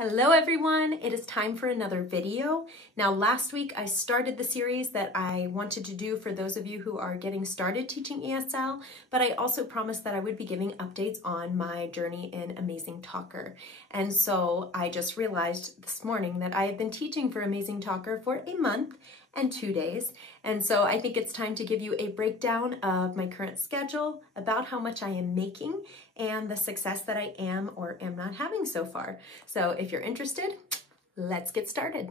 Hello everyone, it is time for another video. Now last week I started the series that I wanted to do for those of you who are getting started teaching ESL, but I also promised that I would be giving updates on my journey in AmazingTalker. And so I just realized this morning that I have been teaching for AmazingTalker for a month and 2 days. And so I think it's time to give you a breakdown of my current schedule, about how much I am making, and the success that I am or am not having so far. So if you're interested, let's get started.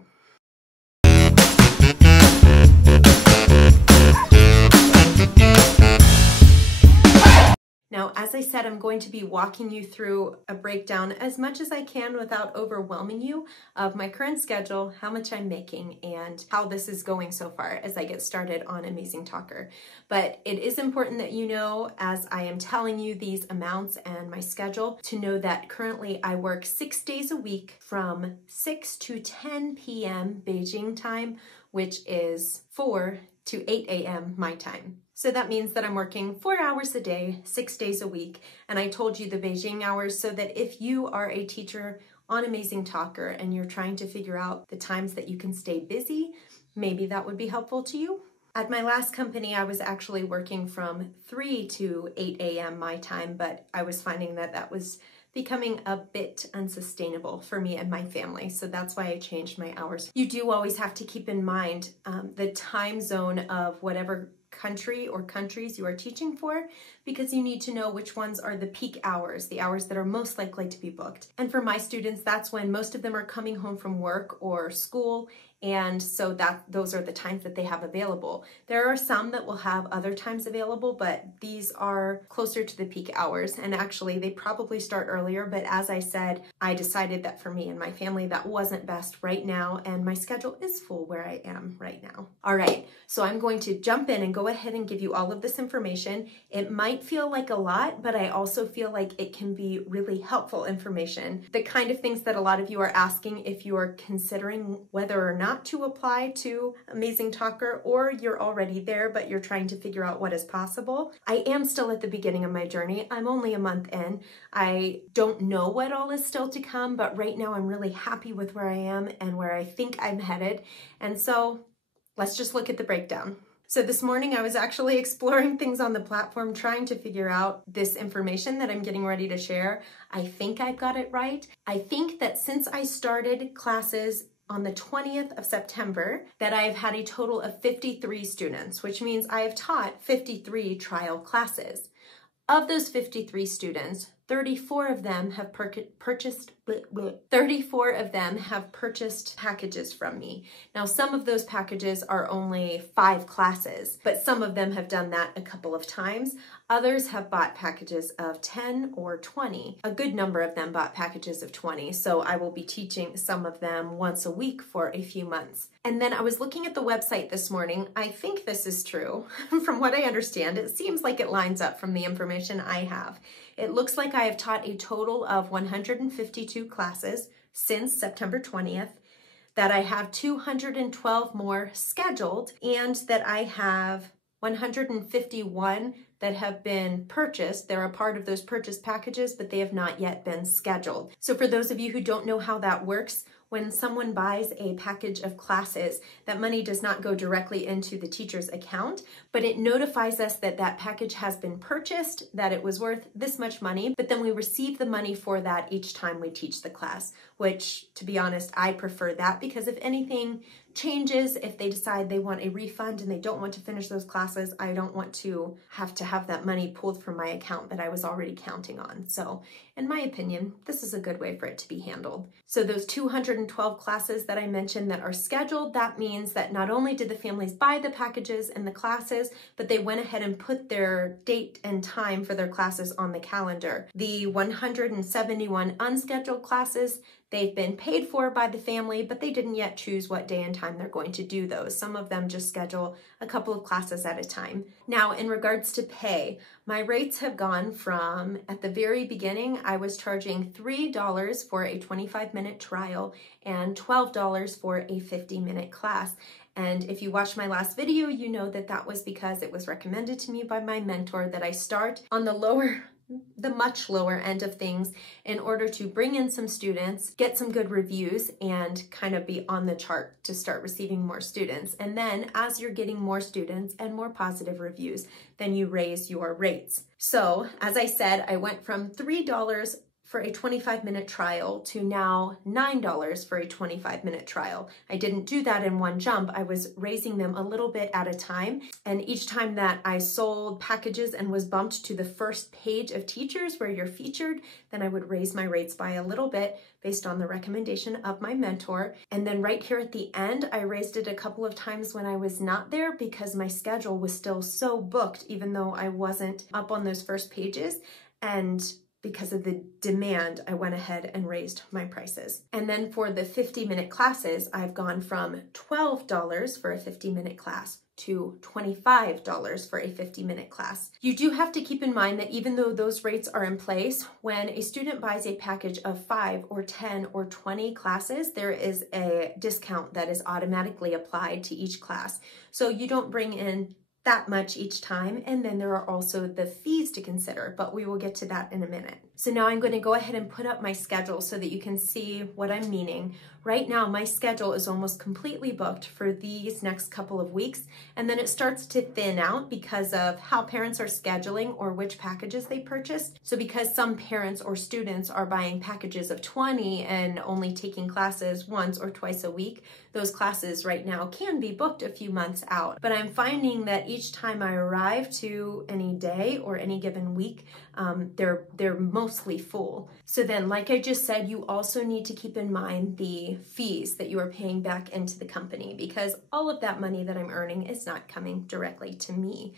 Now, as I said, I'm going to be walking you through a breakdown as much as I can without overwhelming you of my current schedule, how much I'm making, and how this is going so far as I get started on AmazingTalker. But it is important that you know, as I am telling you these amounts and my schedule, to know that currently I work 6 days a week from 6 to 10 p.m. Beijing time, which is 4 to 8 a.m. my time. So that means that I'm working 4 hours a day, 6 days a week. And I told you the Beijing hours so that if you are a teacher on AmazingTalker and you're trying to figure out the times that you can stay busy, maybe that would be helpful to you. At my last company, I was actually working from 3 to 8 a.m. my time, but I was finding that that was becoming a bit unsustainable for me and my family. So that's why I changed my hours. You do always have to keep in mind the time zone of whatever country or countries you are teaching for, because you need to know which ones are the peak hours, the hours that are most likely to be booked. And for my students, that's when most of them are coming home from work or school, and so those are the times that they have available. There are some that will have other times available, but these are closer to the peak hours, and actually they probably start earlier, but as I said, I decided that for me and my family that wasn't best right now, and my schedule is full where I am right now. All right, so I'm going to jump in and go ahead and give you all of this information. It might feel like a lot, but I also feel like it can be really helpful information. The kind of things that a lot of you are asking if you are considering whether or not to apply to AmazingTalker, or you're already there but you're trying to figure out what is possible. I am still at the beginning of my journey. I'm only a month in. I don't know what all is still to come, but right now I'm really happy with where I am and where I think I'm headed. And so let's just look at the breakdown. So this morning I was actually exploring things on the platform, trying to figure out this information that I'm getting ready to share. I think I've got it right. I think that since I started classes on the 20th of September, that I've had a total of 53 students, which means I have taught 53 trial classes. Of those 53 students, 34 of them have purchased packages from me. Now, some of those packages are only 5 classes, but some of them have done that a couple of times. Others have bought packages of 10 or 20. A good number of them bought packages of 20, so I will be teaching some of them once a week for a few months. And then I was looking at the website this morning. I think this is true. From what I understand, it seems like it lines up from the information I have. It looks like I have taught a total of 152 classes since September 20th, that I have 212 more scheduled, and that I have 151 that have been purchased. They're a part of those purchase packages, but they have not yet been scheduled. So for those of you who don't know how that works, when someone buys a package of classes, that money does not go directly into the teacher's account, but it notifies us that that package has been purchased, that it was worth this much money, but then we receive the money for that each time we teach the class, which, to be honest, I prefer that, because if anything changes, if they decide they want a refund and they don't want to finish those classes, I don't want to have that money pulled from my account that I was already counting on. So in my opinion, this is a good way for it to be handled. So those 212 classes that I mentioned that are scheduled, that means that not only did the families buy the packages and the classes, but they went ahead and put their date and time for their classes on the calendar. The 171 unscheduled classes, they've been paid for by the family, but they didn't yet choose what day and time they're going to do those. Some of them just schedule a couple of classes at a time. Now, in regards to pay, my rates have gone from, at the very beginning, I was charging $3 for a 25-minute trial and $12 for a 50-minute class. And if you watched my last video, you know that that was because it was recommended to me by my mentor that I start on the lower the much lower end of things in order to bring in some students, get some good reviews, and kind of be on the chart to start receiving more students. And then as you're getting more students and more positive reviews, then you raise your rates. So as I said, I went from $3 for a 25-minute trial to now $9 for a 25-minute trial. I didn't do that in one jump. I was raising them a little bit at a time. And each time that I sold packages and was bumped to the first page of teachers where you're featured, then I would raise my rates by a little bit based on the recommendation of my mentor. And then right here at the end, I raised it a couple of times when I was not there because my schedule was still so booked, even though I wasn't up on those first pages. And because of the demand, I went ahead and raised my prices. And then for the 50-minute classes, I've gone from $12 for a 50-minute class to $25 for a 50-minute class. You do have to keep in mind that even though those rates are in place, when a student buys a package of 5 or 10 or 20 classes, there is a discount that is automatically applied to each class. So you don't bring in that much each time, and then there are also the fees to consider, but we will get to that in a minute. So now I'm going to go ahead and put up my schedule so that you can see what I'm meaning. Right now, my schedule is almost completely booked for these next couple of weeks, and then it starts to thin out because of how parents are scheduling or which packages they purchased. So because some parents or students are buying packages of 20 and only taking classes once or twice a week, those classes right now can be booked a few months out. But I'm finding that each time I arrive to any day or any given week, they're mostly full. So then, like I just said, you also need to keep in mind the fees that you are paying back into the company, because all of that money that I'm earning is not coming directly to me.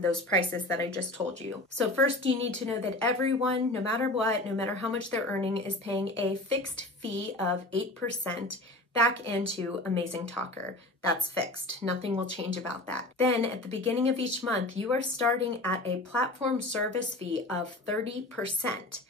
Those prices that I just told you. So first, you need to know that everyone, no matter what, no matter how much they're earning, is paying a fixed fee of 8% back into AmazingTalker. That's fixed. Nothing will change about that. Then at the beginning of each month, you are starting at a platform service fee of 30%.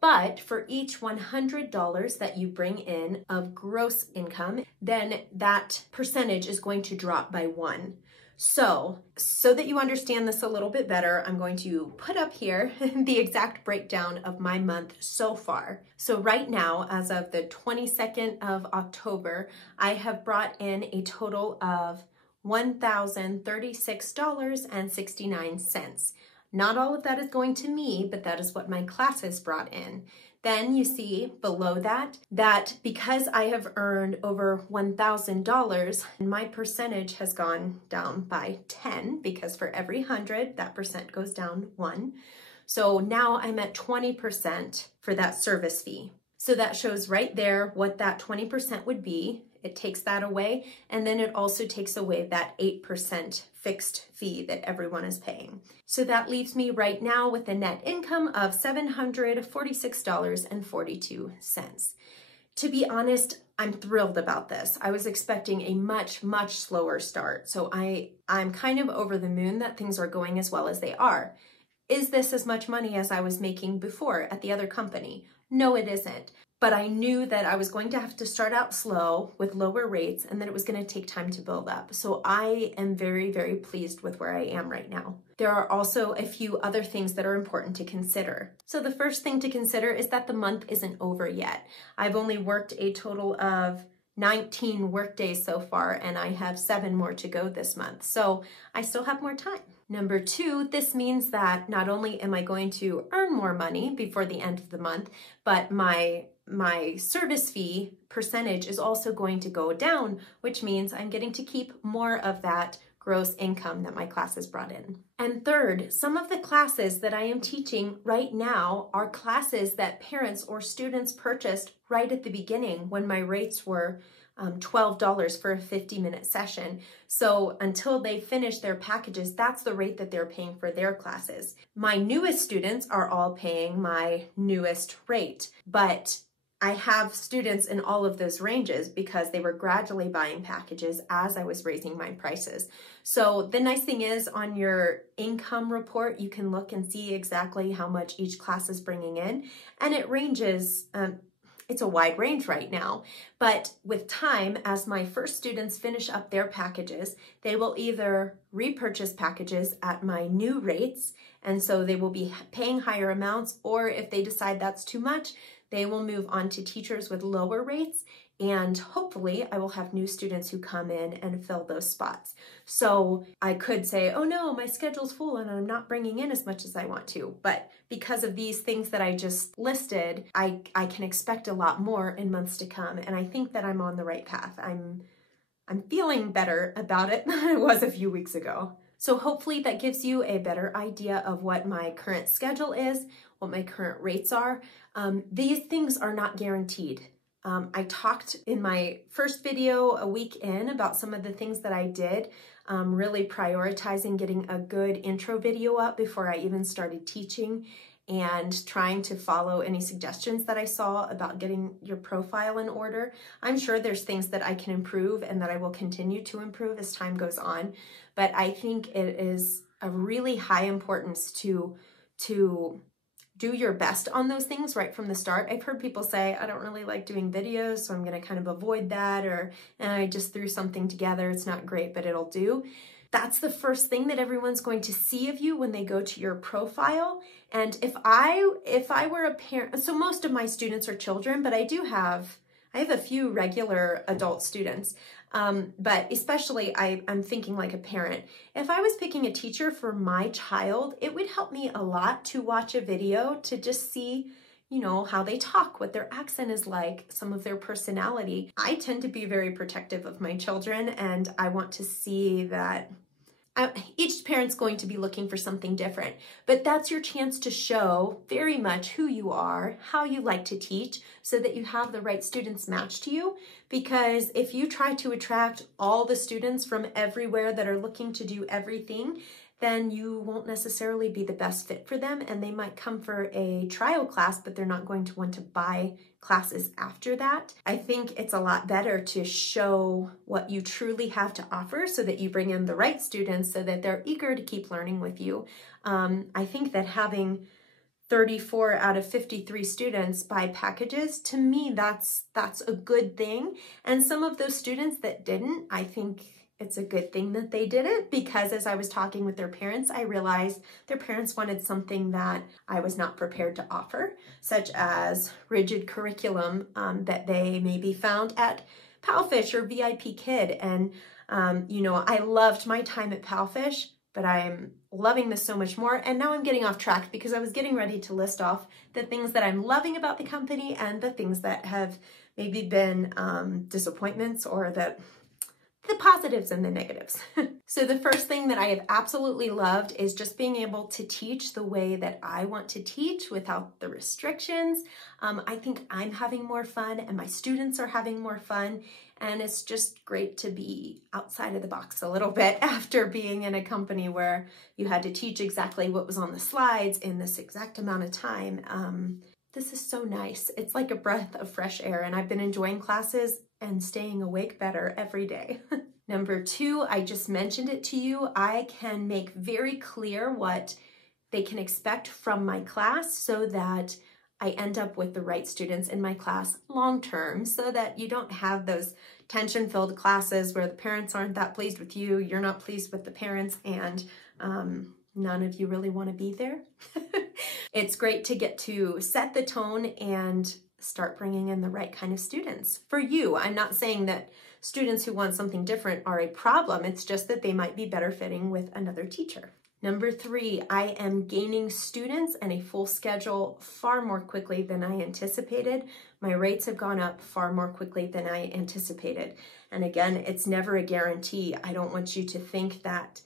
But for each $100 that you bring in of gross income, then that percentage is going to drop by 1. So that you understand this a little bit better, I'm going to put up here the exact breakdown of my month so far. So right now, as of the 22nd of October, I have brought in a total of $1,036.69. Not all of that is going to me, but that is what my classes brought in. Then you see below that because I have earned over $1,000, my percentage has gone down by 10, because for every 100, that percent goes down 1. So now I'm at 20% for that service fee. So that shows right there what that 20% would be. It takes that away, and then it also takes away that 8% fixed fee that everyone is paying. So that leaves me right now with a net income of $746.42. To be honest, I'm thrilled about this. I was expecting a much, much slower start, so I'm kind of over the moon that things are going as well as they are. Is this as much money as I was making before at the other company? No, it isn't. But I knew that I was going to have to start out slow with lower rates, and that it was going to take time to build up. So I am very, very pleased with where I am right now. There are also a few other things that are important to consider. So the first thing to consider is that the month isn't over yet. I've only worked a total of 19 work days so far, and I have 7 more to go this month. So I still have more time. Number 2, this means that not only am I going to earn more money before the end of the month, but my service fee percentage is also going to go down, which means I'm getting to keep more of that gross income that my classes brought in. And third, some of the classes that I am teaching right now are classes that parents or students purchased right at the beginning when my rates were $12 for a 50-minute session. So until they finish their packages, that's the rate that they're paying for their classes. My newest students are all paying my newest rate, but I have students in all of those ranges because they were gradually buying packages as I was raising my prices. So the nice thing is, on your income report, you can look and see exactly how much each class is bringing in, and it ranges it's a wide range right now. But with time, as my first students finish up their packages, they will either repurchase packages at my new rates, and so they will be paying higher amounts, or if they decide that's too much, they will move on to teachers with lower rates, and hopefully I will have new students who come in and fill those spots. So I could say, oh no, my schedule's full and I'm not bringing in as much as I want to. But because of these things that I just listed, I can expect a lot more in months to come. And I think that I'm on the right path. I'm feeling better about it than I was a few weeks ago. So hopefully that gives you a better idea of what my current schedule is, what my current rates are. These things are not guaranteed. I talked in my first video a week in about some of the things that I did, really prioritizing getting a good intro video up before I even started teaching, and trying to follow any suggestions that I saw about getting your profile in order. I'm sure there's things that I can improve and that I will continue to improve as time goes on, but I think it is a really high importance to do your best on those things right from the start. I've heard people say, I don't really like doing videos, so I'm gonna kind of avoid that, and I just threw something together. It's not great, but it'll do. That's the first thing that everyone's going to see of you when they go to your profile. And if I were a parent, so most of my students are children, but I have a few regular adult students. But especially I'm thinking like a parent. If I was picking a teacher for my child, it would help me a lot to watch a video to just see, how they talk, what their accent is like, some of their personality. I tend to be very protective of my children, and I want to see that each parent's going to be looking for something different, but that's your chance to show very much who you are, how you like to teach, so that you have the right students matched to you. Because if you try to attract all the students from everywhere that are looking to do everything, then you won't necessarily be the best fit for them, and they might come for a trial class, but they're not going to want to buy classes after that. I think it's a lot better to show what you truly have to offer so that you bring in the right students so that they're eager to keep learning with you. I think that having 34 out of 53 students buy packages, to me, that's a good thing. And some of those students that didn't, I think it's a good thing that they did it, because as I was talking with their parents, I realized their parents wanted something that I was not prepared to offer, such as rigid curriculum that they maybe found at Palfish or VIP Kid. And, I loved my time at Palfish, but I'm loving this so much more. And now I'm getting off track because I was getting ready to list off the things that I'm loving about the company and the things that have maybe been disappointments, or the positives and the negatives. So the first thing that I have absolutely loved is just being able to teach the way that I want to teach without the restrictions. I think I'm having more fun and my students are having more fun. And it's just great to be outside of the box a little bit after being in a company where you had to teach exactly what was on the slides in this exact amount of time. This is so nice. It's like a breath of fresh air, and I've been enjoying classes and staying awake better every day. Number 2, I just mentioned it to you. I can make very clear what they can expect from my class so that I end up with the right students in my class long term, so that you don't have those tension-filled classes where the parents aren't that pleased with you, you're not pleased with the parents, and none of you really want to be there. It's great to get to set the tone and start bringing in the right kind of students for you. I'm not saying that students who want something different are a problem. It's just that they might be better fitting with another teacher. Number 3, I am gaining students and a full schedule far more quickly than I anticipated. My rates have gone up far more quickly than I anticipated. And again, it's never a guarantee. I don't want you to think that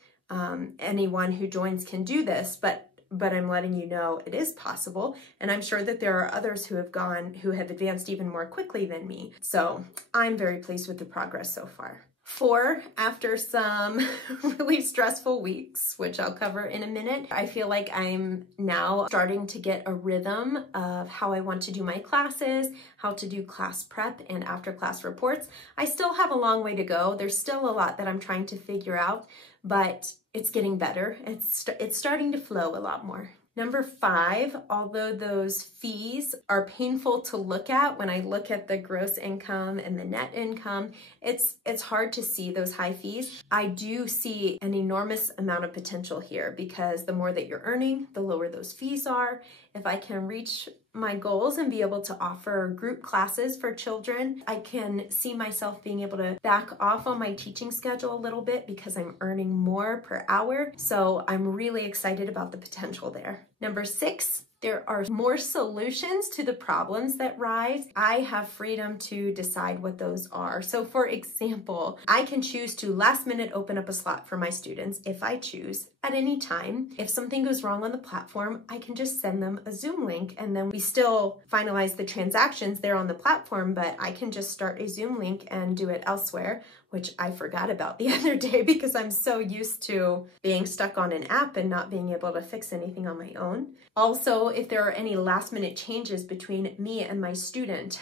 anyone who joins can do this, but I'm letting you know it is possible. And I'm sure that there are others who have advanced even more quickly than me. So I'm very pleased with the progress so far. 4, after some really stressful weeks, which I'll cover in a minute, I feel like I'm now starting to get a rhythm of how I want to do my classes, how to do class prep and after class reports. I still have a long way to go. There's still a lot that I'm trying to figure out, but it's getting better. It's starting to flow a lot more. Number 5, although those fees are painful to look at when I look at the gross income and the net income, it's hard to see those high fees. I do see an enormous amount of potential here because the more that you're earning, the lower those fees are. If I can reach my goals and be able to offer group classes for children, I can see myself being able to back off on my teaching schedule a little bit because I'm earning more per hour. So I'm really excited about the potential there. Number 6, there are more solutions to the problems that rise. I have freedom to decide what those are. So for example, I can choose to last minute open up a slot for my students if I choose at any time. If something goes wrong on the platform, I can just send them a Zoom link and then we still finalize the transactions there on the platform, but I can just start a Zoom link and do it elsewhere, which I forgot about the other day because I'm so used to being stuck on an app and not being able to fix anything on my own. Also, if there are any last minute changes between me and my student,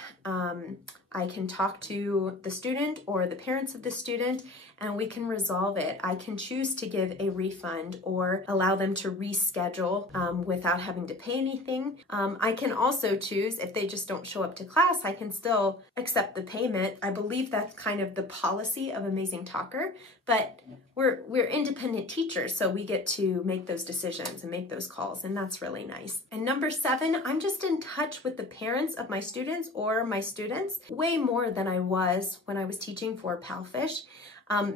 I can talk to the student or the parents of the student and we can resolve it. I can choose to give a refund or allow them to reschedule without having to pay anything. I can also choose, if they just don't show up to class, I can still accept the payment. I believe that's kind of the policy of AmazingTalker, but we're independent teachers, so we get to make those decisions and make those calls, and that's really nice. And number 7, I'm just in touch with the parents of my students or my students way more than I was when I was teaching for Palfish.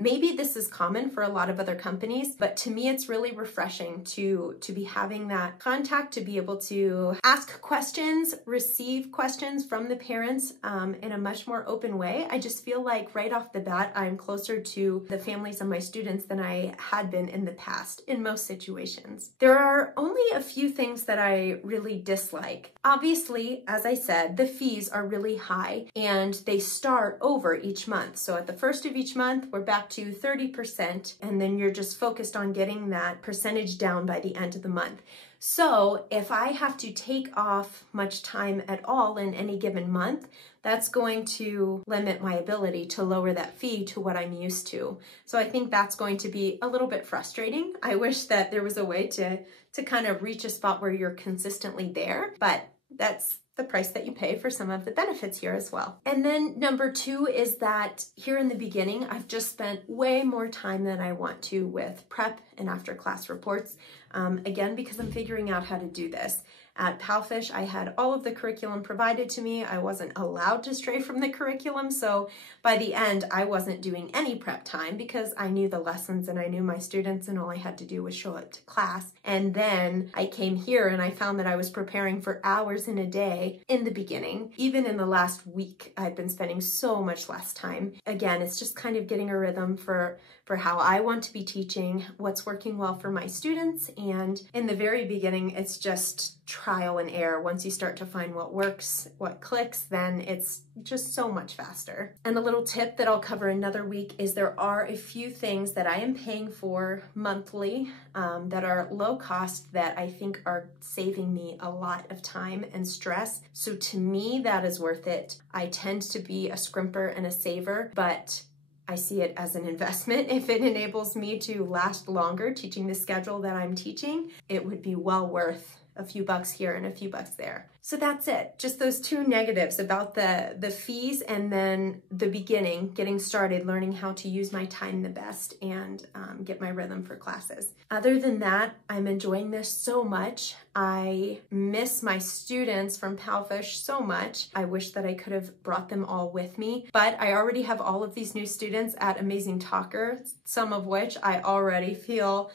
Maybe this is common for a lot of other companies, but to me it's really refreshing to be having that contact, to be able to ask questions, receive questions from the parents in a much more open way. I just feel like right off the bat, I'm closer to the families of my students than I had been in the past in most situations. There are only a few things that I really dislike. Obviously, as I said, the fees are really high and they start over each month. So at the first of each month, we're back to 30%, and then you're just focused on getting that percentage down by the end of the month. So if I have to take off much time at all in any given month, that's going to limit my ability to lower that fee to what I'm used to. So I think that's going to be a little bit frustrating. I wish that there was a way to kind of reach a spot where you're consistently there, but that's the price that you pay for some of the benefits here as well. And then number 2 is that here in the beginning, I've just spent way more time than I want to with prep and after class reports. Again, because I'm figuring out how to do this. At Palfish, I had all of the curriculum provided to me. I wasn't allowed to stray from the curriculum, so by the end, I wasn't doing any prep time because I knew the lessons and I knew my students and all I had to do was show up to class. And then I came here and I found that I was preparing for hours in a day in the beginning. Even in the last week, I'd been spending so much less time. Again, it's just kind of getting a rhythm for how I want to be teaching, what's working well for my students, and in the very beginning, it's just trial and error. Once you start to find what works, what clicks, then it's just so much faster. And a little tip that I'll cover another week is there are a few things that I am paying for monthly that are low cost that I think are saving me a lot of time and stress. So to me, that is worth it. I tend to be a scrimper and a saver, but I see it as an investment. If it enables me to last longer teaching the schedule that I'm teaching, it would be well worth a few bucks here and a few bucks there. So that's it. Just those 2 negatives about the fees and then the beginning, getting started, learning how to use my time the best and get my rhythm for classes. Other than that, I'm enjoying this so much. I miss my students from Palfish so much. I wish that I could have brought them all with me, but I already have all of these new students at AmazingTalker, some of which I already feel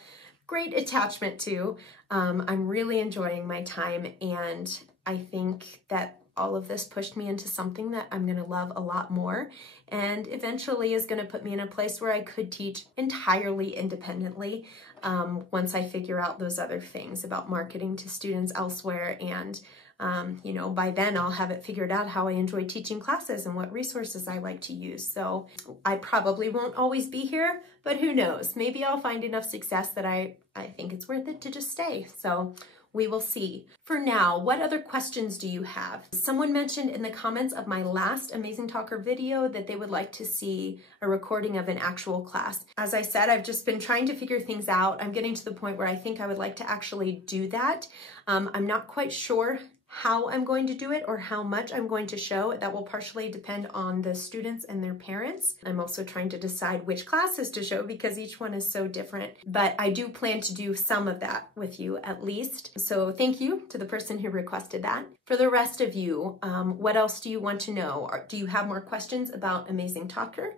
great attachment to. I'm really enjoying my time, and I think that all of this pushed me into something that I'm going to love a lot more and eventually is going to put me in a place where I could teach entirely independently once I figure out those other things about marketing to students elsewhere. And you know, by then I'll have it figured out how I enjoy teaching classes and what resources I like to use. So I probably won't always be here, but who knows? Maybe I'll find enough success that I think it's worth it to just stay. So We will see. For now, what other questions do you have? Someone mentioned in the comments of my last Amazing Talker video that they would like to see a recording of an actual class. As I said, I've just been trying to figure things out. I'm getting to the point where I think I would like to actually do that. I'm not quite sure how I'm going to do it or how much I'm going to show. That will partially depend on the students and their parents. I'm also trying to decide which classes to show because each one is so different, but I do plan to do some of that with you at least. So thank you to the person who requested that. For the rest of you, what else do you want to know? Do you have more questions about Amazing Talker?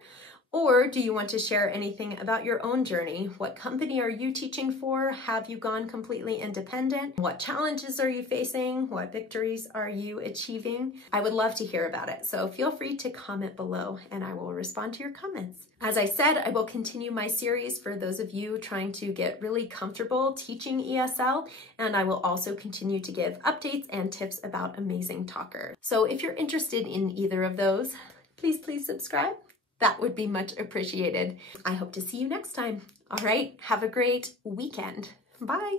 Or do you want to share anything about your own journey? What company are you teaching for? Have you gone completely independent? What challenges are you facing? What victories are you achieving? I would love to hear about it. So feel free to comment below and I will respond to your comments. As I said, I will continue my series for those of you trying to get really comfortable teaching ESL, and I will also continue to give updates and tips about Amazing Talker. So if you're interested in either of those, please subscribe. That would be much appreciated. I hope to see you next time. All right, have a great weekend. Bye.